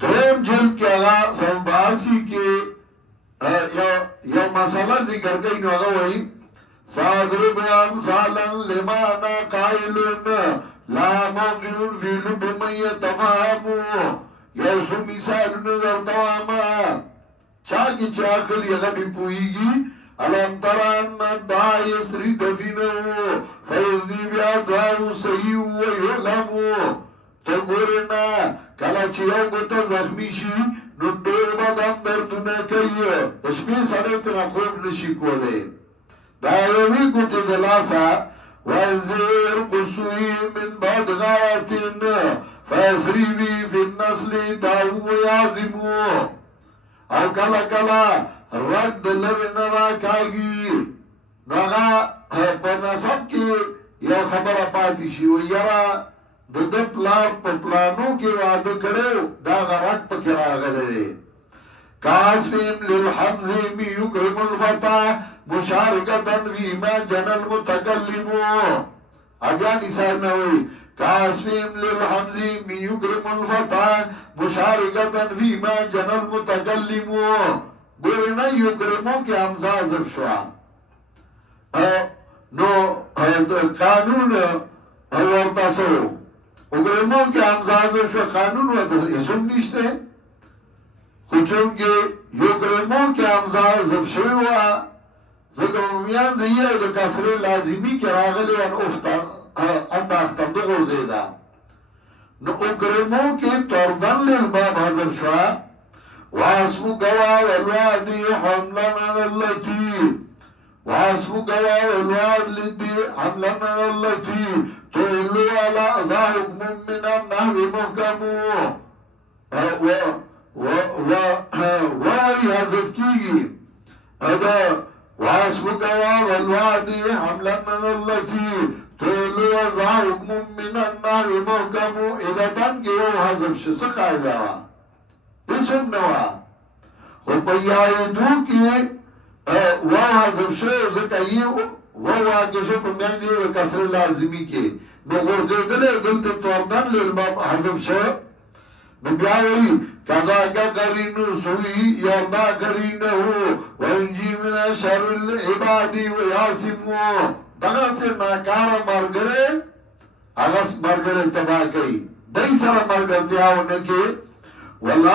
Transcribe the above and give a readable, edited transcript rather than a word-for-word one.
درم جلد کی آغا سنباسی کے یو مسئلہ ذکر گئی نو آغا وئی صادرب امثالا لمانا قائلن لا موقعن فی لب من یتفاہمو یو سو مثال نظر دواما چاکی چاکل یغبی پوئیگی علم تران دا یسری دفینو فیضی بیا دعاو صحیحو ویعلمو تو گورنا کلا چیو گوتا زخمی شی نو دیر بدن دردونه کئی اشمی سڑیتنا خوب نشی کولے دایوی گوتا دلاسا وانزیر قصوی من بعد غایتین فیسری بی فی النسل داو یازمو او کلا کلا رد دلر نرا کاگی ناغا پر نصب کی یو خبر پاتی شی و یرا د پلار په پلانو کې واده کړو دا غرق پکې راغلی کاسفیم للحمز می یکرم الفتح مشارکتا فیما جن المتکلم اگیا مثال نه وي کاسفیم للحمز می یکرم الفتح مشارکتا فیما جن المتکلم ګورنه یکرمو کې حمزه حذف شو نو قانون ورته سو اگرمو که همزازه شو قانون و اسم نیشته خوچون که یگرمو که همزازه شوی و زگرمیان ده یه ده کسر لازمی که راغلی وان انداختم ده غرده ده نو اگرمو که تردن للباب حضر شو واسمو گوا والوادی حملنا اللتی واسمو گوا والوادی حملنا اللتی تولو على ذا حكم من النهر محكم ووي حذف کی ادا واسمك والوادي حملا من التي تولو ذا حكم من النهر محكم اذا تنكي وو حذف شس قاعده اسم نوا خو پیایدو کی وو حذف شو زکایو وو واجه په مې دي کسر لازمی کې نو ورځدل دلته توردن للباب حذف شو نو بیا وی کذا کرینو سوی یردا کرینو ونجی من شر العباد ویاسمو دغه څه ناکار مرګره هغه مرګره تبا کوي دای سره مرګ دیاونه کې والله